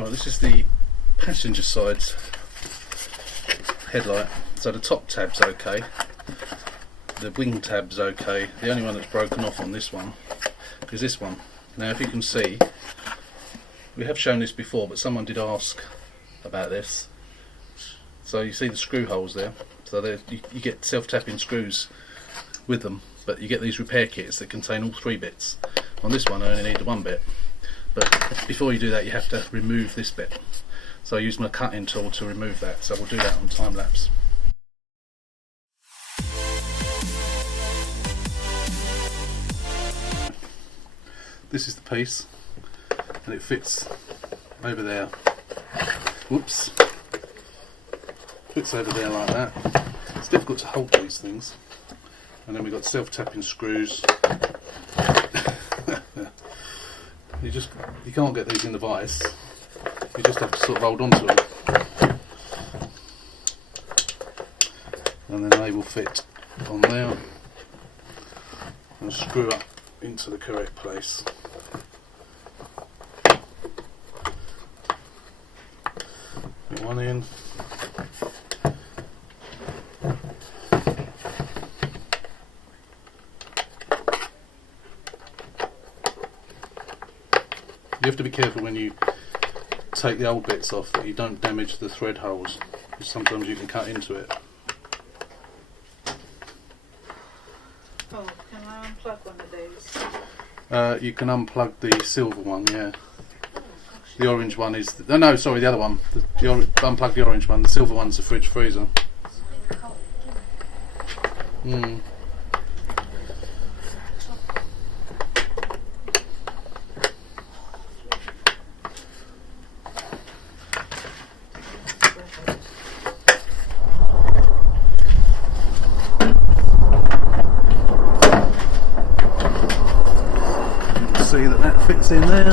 Right, this is the passenger side's headlight. So the top tab's okay, the wing tab's okay. The only one that's broken off on this one is this one. Now if you can see, we have shown this before, but someone did ask about this. So you see the screw holes there, so you get self-tapping screws with them, but you get these repair kits that contain all three bits. On this one I only need the one bit, but before you do that you have to remove this bit. So I use my cutting tool to remove that, so we'll do that on time lapse. This is the piece, and it fits over there. Whoops. Fits over there like that. It's difficult to hold these things. And then we've got self-tapping screws. You can't get these in the vise. You just have to sort of hold on to them. And then they will fit on there and screw up into the correct place. Put one in. You have to be careful when you take the old bits off that you don't damage the thread holes, because sometimes you can cut into it. Oh, can I unplug one of these? You can unplug the silver one, yeah. The orange one is... no, sorry, the other one. Unplug the orange one. The silver one's the fridge freezer. See that fits in there.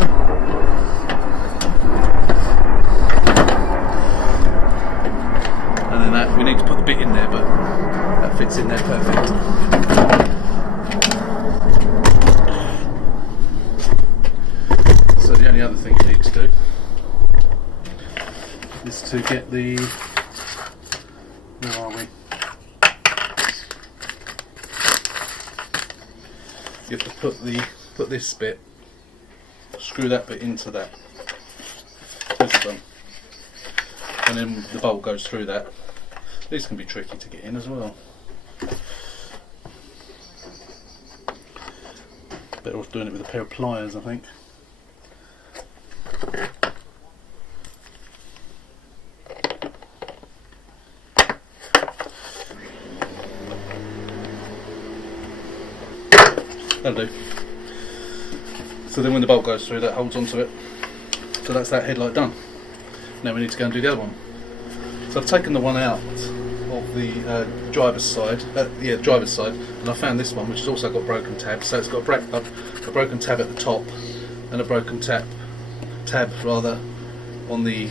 And then that, we need to put the bit in there, but that fits in there perfect. So the only other thing you need to do is to get the... where are we? You have to put this bit, screw that bit into that, this one, and then the bolt goes through that. These can be tricky to get in as well. Better off doing it with a pair of pliers, I think. That'll do. So then when the bolt goes through, that holds onto it. So that's that headlight done. Now we need to go and do the other one. So I've taken the one out of the driver's side, and I found this one which has also got broken tabs. So it's got a broken tab at the top and a broken tab on the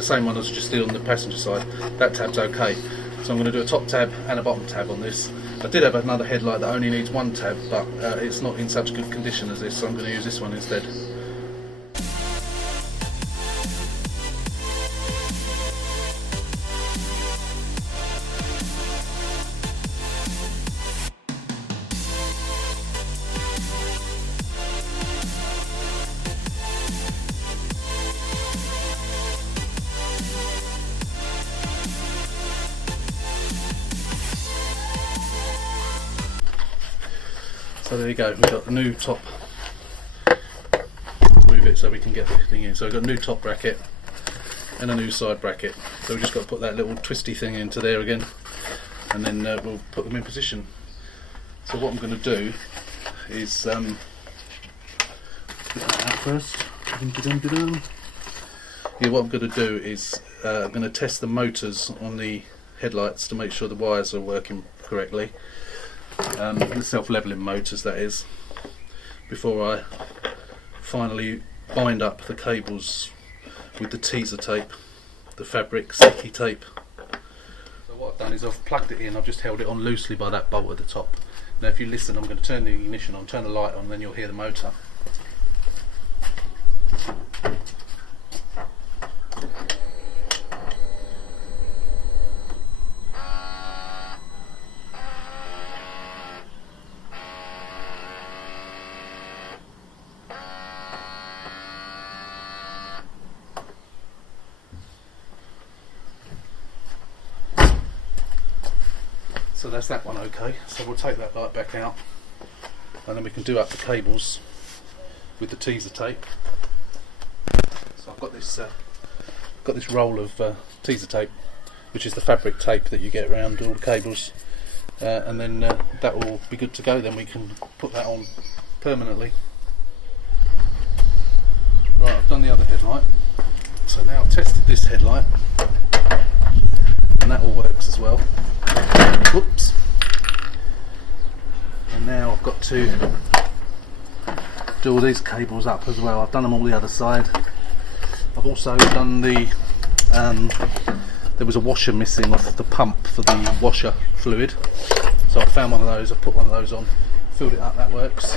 same one as just did on the passenger side. That tab's okay. So I'm going to do a top tab and a bottom tab on this. I did have another headlight that only needs one tab, but it's not in such good condition as this, so I'm going to use this one instead. So there you go, we've got the new top. Move it so we can get the thing in. So we've got a new top bracket and a new side bracket. So we've just got to put that little twisty thing into there again, and then we'll put them in position. So what I'm going to do is get that out first. Yeah, what I'm going to do is I'm going to test the motors on the headlights to make sure the wires are working correctly. The self-leveling motors, that is, before I finally bind up the cables with the teaser tape, the fabric sticky tape. So what I've done is I've plugged it in, I've just held it on loosely by that bolt at the top. Now if you listen, I'm going to turn the ignition on, turn the light on, then you'll hear the motor. So that's that one okay. So we'll take that light back out, and then we can do up the cables with the teaser tape. So I've got this roll of teaser tape, which is the fabric tape that you get around all the cables, and then that will be good to go. Then we can put that on permanently. Right, I've done the other headlight. So now I've tested this headlight, and that all works as well. Whoops. And now I've got to do all these cables up as well. I've done them all the other side. I've also done the there was a washer missing off the pump for the washer fluid, so I found one of those. I put one of those on, filled it up. That works.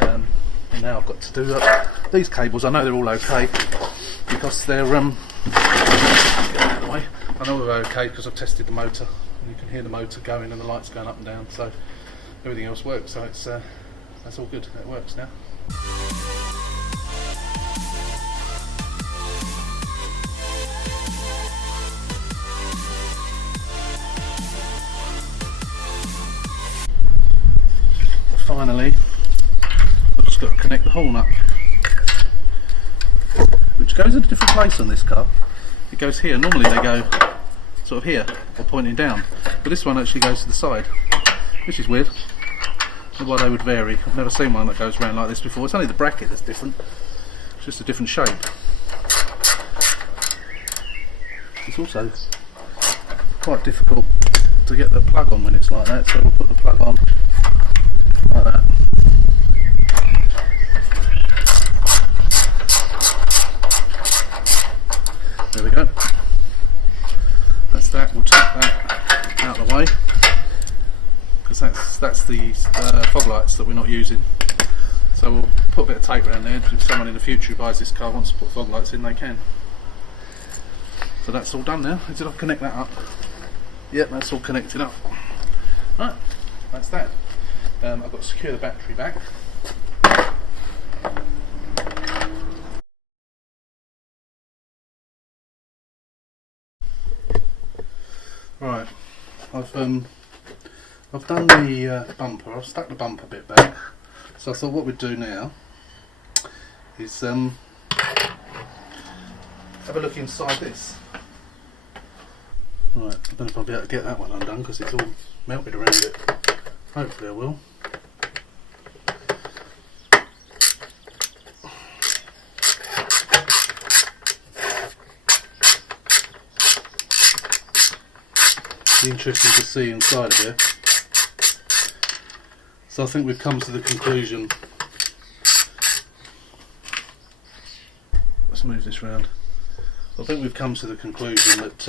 And now I've got to do up these cables. I know they're all okay because they're get out of the way. I know they're okay because I've tested the motor, and you can hear the motor going and the lights going up and down, so everything else works. So it's that's all good. It works now. Finally, I've just got to connect the horn up, which goes in a different place on this car. It goes here. Normally they go sort of here or pointing down, but this one actually goes to the side, which is weird. I don't know why they would vary. I've never seen one that goes around like this before. It's only the bracket that's different. It's just a different shape. It's also quite difficult to get the plug on when it's like that, so we'll put the plug on like that. There we go. That's that. We'll take that out of the way, because that's the fog lights that we're not using. So we'll put a bit of tape around there. If someone in the future who buys this car wants to put fog lights in, they can. So that's all done now. Did I connect that up? Yep, that's all connected up. Right, that's that. I've got to secure the battery back. Right, I've done the bumper. I've stuck the bumper bit back. So I thought what we'd do now is have a look inside this. Right, I don't know if I'll be able to get that one undone because it's all melted around it. Hopefully I will. Be interesting to see inside of here. So I think we've come to the conclusion. Let's move this round. I think we've come to the conclusion that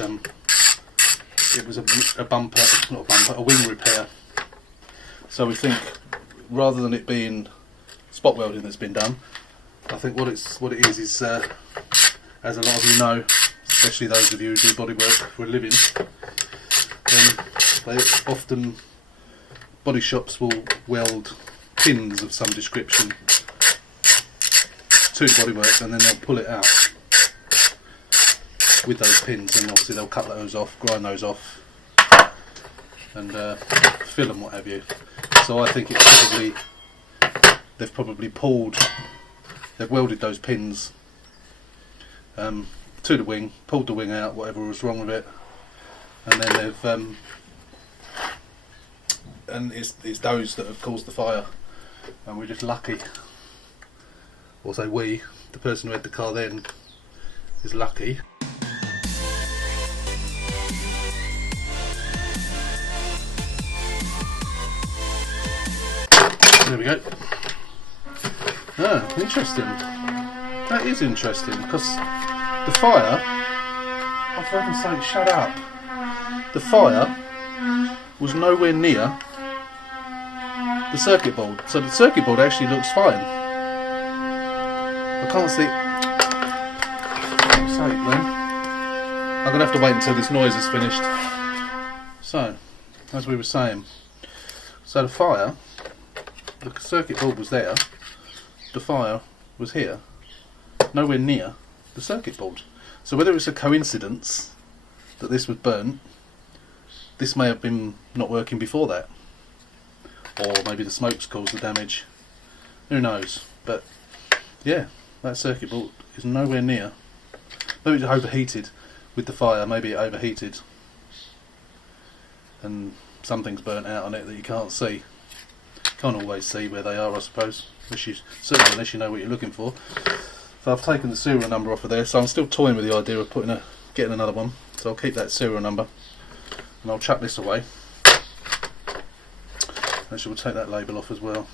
it was a bumper, not a bumper, a wing repair. So we think, rather than it being spot welding that's been done, I think what it is, as a lot of you know, especially those of you who do bodywork for a living, they often, body shops will weld pins of some description to the bodywork, and then they'll pull it out with those pins, and obviously they'll cut those off, grind those off, and fill them, what have you. So I think they've probably they've welded those pins to the wing, pulled the wing out, whatever was wrong with it, and then they've and it's those that have caused the fire, and we're just lucky, or say we, the person who had the car then is lucky. There we go. Ah, interesting. That is interesting, because the fire, oh, for heaven's sake, shut up. The fire was nowhere near the circuit board. So the circuit board actually looks fine. I can't see. For heaven's sake, then. I'm going to have to wait until this noise is finished. So, as we were saying, so the fire, the circuit board was there, the fire was here, nowhere near the circuit board. So whether it's a coincidence that this was burnt, this may have been not working before that, or maybe the smoke's caused the damage. Who knows? But yeah, that circuit board is nowhere near. Maybe it's overheated with the fire. Maybe it overheated, and something's burnt out on it that you can't see. Can't always see where they are, I suppose. Certainly unless you know what you're looking for. So I've taken the serial number off of there. So I'm still toying with the idea of getting another one. So I'll keep that serial number, and I'll chuck this away. Actually, we'll take that label off as well.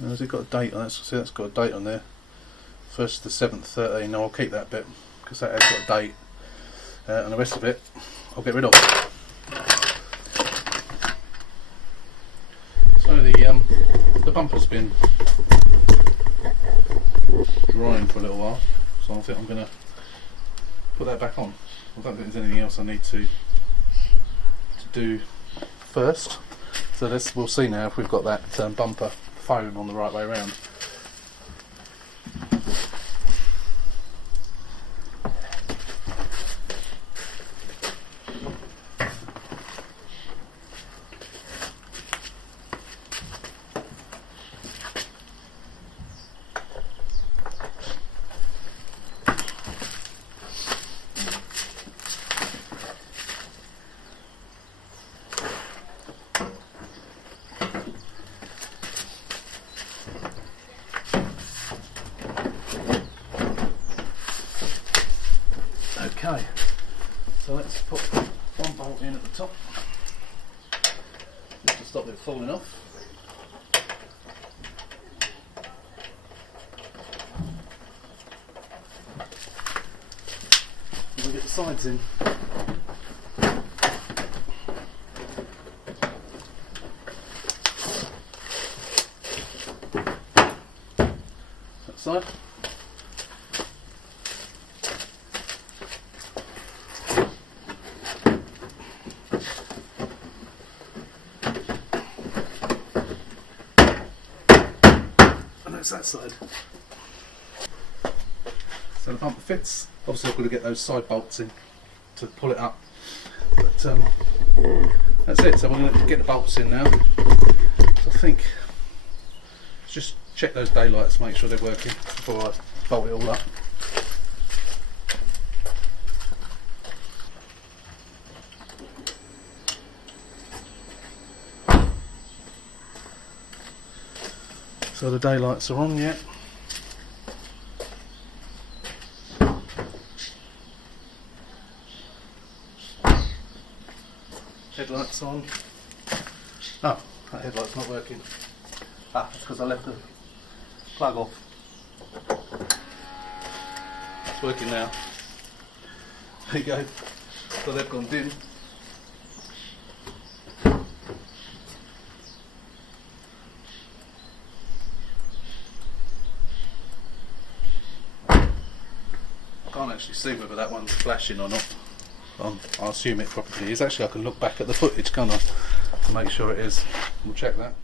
Now, has it got a date on it? See, that's got a date on there. 1st to 7th, 13. No, I'll keep that bit because that has got a date, and the rest of it I'll get rid of. So the bumper's been drying for a little while, so I think I'm going to put that back on. I don't think there's anything else I need to do first. So we'll see now if we've got that bumper foam on the right way around. Okay, so let's put one bolt in at the top just to stop it falling off. And we'll get the sides in. That side. That side. So the bumper fits. Obviously I've got to get those side bolts in to pull it up, but that's it. So we're going to get the bolts in now. So I think just check those daylights, make sure they're working before I bolt it all up. So the daylights are on yet. Headlights on. Oh, that headlight's not working. Ah, that's because I left the plug off. It's working now. There you go. So they've gone dim. I can't actually see whether that one's flashing or not. I'll assume it probably is. Actually, I can look back at the footage, can't I, to make sure it is. We'll check that.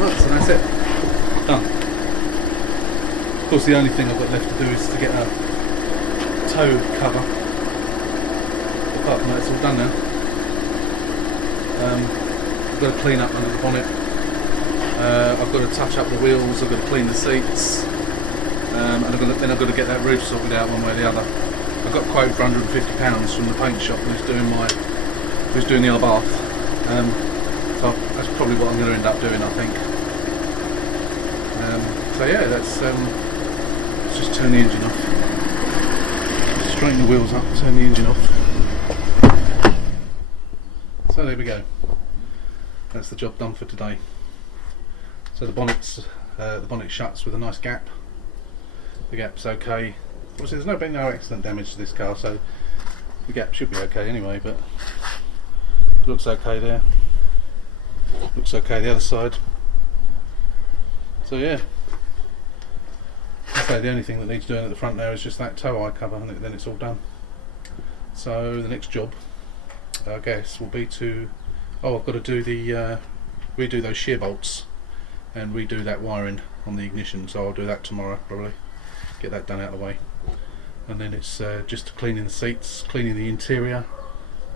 Right, so that's it. Done. Of course, the only thing I've got left to do is to get a toe cover. Apart from that, it's all done now. I've got to clean up under the bonnet. I've got to touch up the wheels. I've got to clean the seats, and then I've got to get that roof sorted out one way or the other. I got a quote for £150 from the paint shop who's doing the other bath. So that's probably what I'm going to end up doing, I think. So yeah, let's just turn the engine off. Straighten the wheels up, turn the engine off. So there we go. That's the job done for today. So the bonnet shuts with a nice gap. The gap's okay. Obviously there's been no accident damage to this car, so the gap should be okay anyway, but it looks okay there. Looks okay the other side. So yeah, say the only thing that needs doing at the front there is just that tow eye cover, and then it's all done. So the next job, I guess, will be to, I've got to do the redo those shear bolts and redo that wiring on the ignition, so I'll do that tomorrow probably, get that done out of the way, and then it's just cleaning the seats, cleaning the interior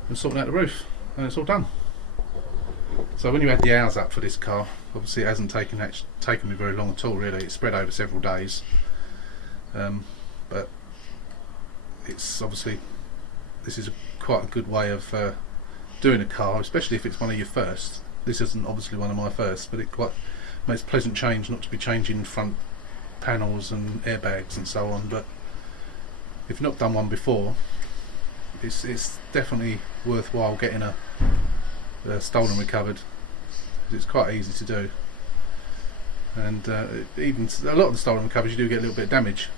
and sorting out the roof, and it's all done. So when you add the hours up for this car, obviously it hasn't taken me very long at all really, it's spread over several days, but it's obviously, this is quite a good way of doing a car, especially if it's one of your first. This isn't obviously one of my first, but it quite makes a pleasant change not to be changing front panels and airbags and so on. But if you've not done one before, it's definitely worthwhile getting a Stolen recovered. It's quite easy to do, and even a lot of the Stolen recovers you do get a little bit of damage.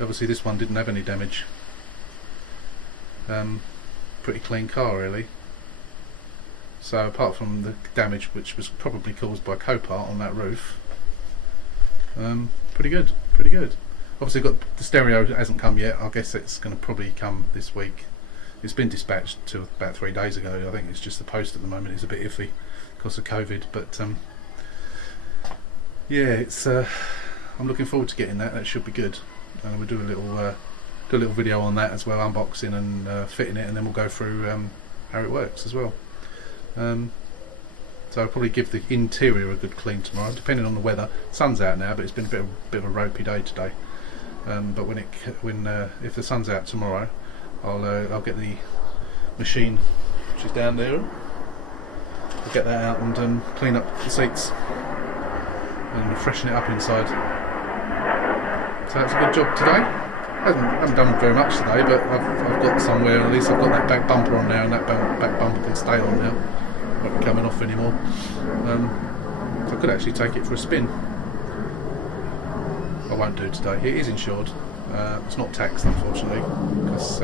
Obviously this one didn't have any damage. Pretty clean car really. So apart from the damage which was probably caused by Copart on that roof, pretty good. Obviously got the stereo hasn't come yet. I guess it's going to probably come this week. It's been dispatched to about 3 days ago. I think it's just the post at the moment is a bit iffy because of COVID, but yeah, it's I'm looking forward to getting that. That should be good, and we'll do a little video on that as well, unboxing and fitting it, and then we'll go through how it works as well. So I'll probably give the interior a good clean tomorrow, depending on the weather. Sun's out now, but it's been a bit of a ropey day today. But if the sun's out tomorrow, I'll get the machine, which is down there. I'll get that out and clean up the seats and freshen it up inside. So that's a good job today. I haven't done very much today, but I've got somewhere. At least I've got that back bumper on now, and that back bumper can stay on now. Won't be coming off anymore. So I could actually take it for a spin. I won't do today. It is insured. It's not taxed, unfortunately, because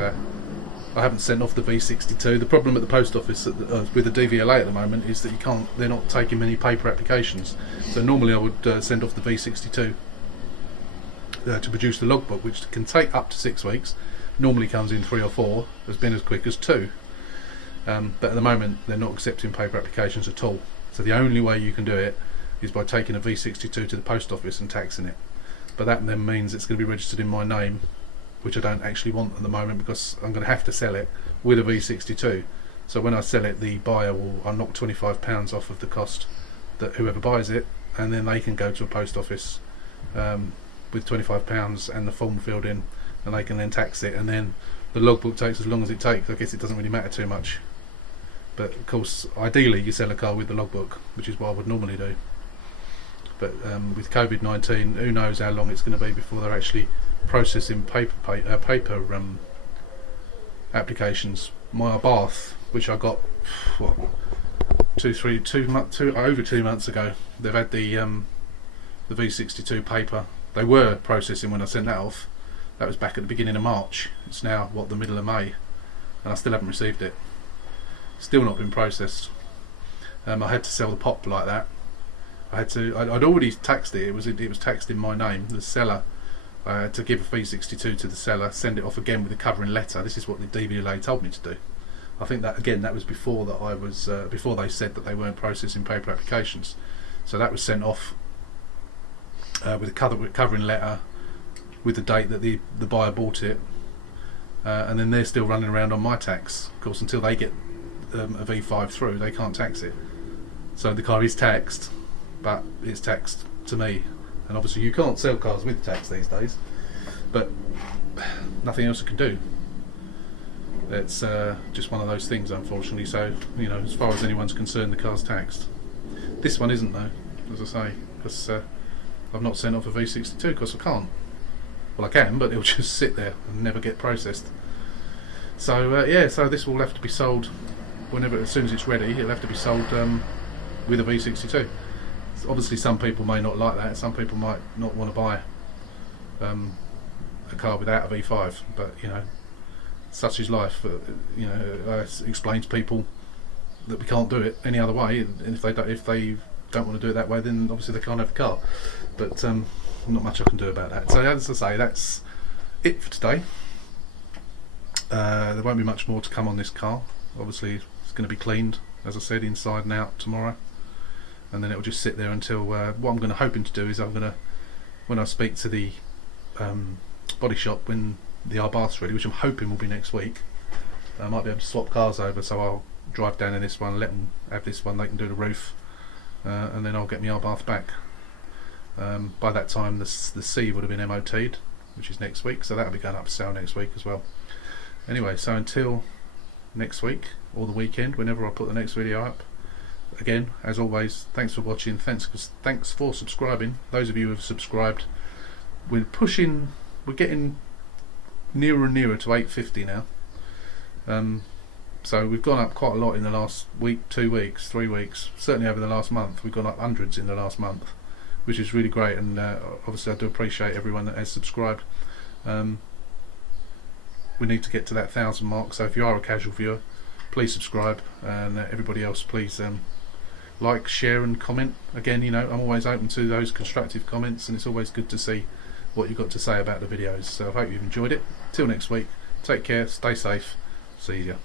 I haven't sent off the V62. The problem at the post office with the DVLA at the moment is that they're not taking many paper applications. So normally I would send off the V62 to produce the logbook, which can take up to 6 weeks. Normally comes in 3 or 4. Has been as quick as 2. But at the moment they're not accepting paper applications at all. So the only way you can do it is by taking a V62 to the post office and taxing it. But that then means it's going to be registered in my name, which I don't actually want at the moment, because I'm going to have to sell it with a V62. So when I sell it, the buyer I'll knock £25 off of the cost that whoever buys it, and then they can go to a post office with £25 and the form filled in, and they can then tax it, and then the logbook takes as long as it takes. I guess it doesn't really matter too much. But of course, ideally you sell a car with the logbook, which is what I would normally do. But with COVID-19, who knows how long it's going to be before they're actually processing paper applications. My bath, which I got over 2 months ago, they've had the V62 paper. They were processing when I sent that off. That was back at the beginning of March. It's now the middle of May, and I still haven't received it. Still not been processed. I had to sell the pop like that. I'd already taxed it. It was taxed in my name. The seller, to give a V62 to the seller, send it off again with a covering letter. This is what the DVLA told me to do. I think that was before before they said that they weren't processing paper applications. So that was sent off with a covering letter with the date that the buyer bought it, and then they're still running around on my tax. Of course, until they get a V5 through, they can't tax it. So the car is taxed, but it's taxed to me, and obviously you can't sell cars with tax these days, but nothing else you can do. It's just one of those things, unfortunately. So, as far as anyone's concerned, the car's taxed. This one isn't, though, as I say, because I've not sent off a V62 because I can't. Well, I can, but it'll just sit there and never get processed. So so this will have to be sold as soon as it's ready. It'll have to be sold with a V62. Obviously, some people may not like that. Some people might not want to buy a car without a V5. But such is life. I explain to people that we can't do it any other way, and if they don't want to do it that way, then obviously they can't have a car. But not much I can do about that. So as I say, that's it for today. There won't be much more to come on this car. Obviously it's going to be cleaned, as I said, inside and out tomorrow, and then it will just sit there until what I'm hoping to do is when I speak to the body shop when the Abarth's ready, which I'm hoping will be next week, I might be able to swap cars over, so I'll drive down in this one, let them have this one, they can do the roof, and then I'll get my Abarth back. By that time the C would have been MOT'd, which is next week, so that'll be going up for sale next week as well. Anyway, so until next week or the weekend, whenever I put the next video up, again, as always, thanks for watching, thanks for subscribing. Those of you who have subscribed, we're getting nearer and nearer to 850 now. So we've gone up quite a lot in the last week, 2 weeks, 3 weeks, certainly over the last month. We've gone up hundreds in the last month, which is really great, and obviously I do appreciate everyone that has subscribed. We need to get to that 1,000 mark, so if you are a casual viewer, please subscribe, and everybody else, please like, share and comment. Again, you know, I'm always open to those constructive comments, and it's always good to see what you've got to say about the videos. So I hope you've enjoyed it. Till next week, take care, stay safe, see ya.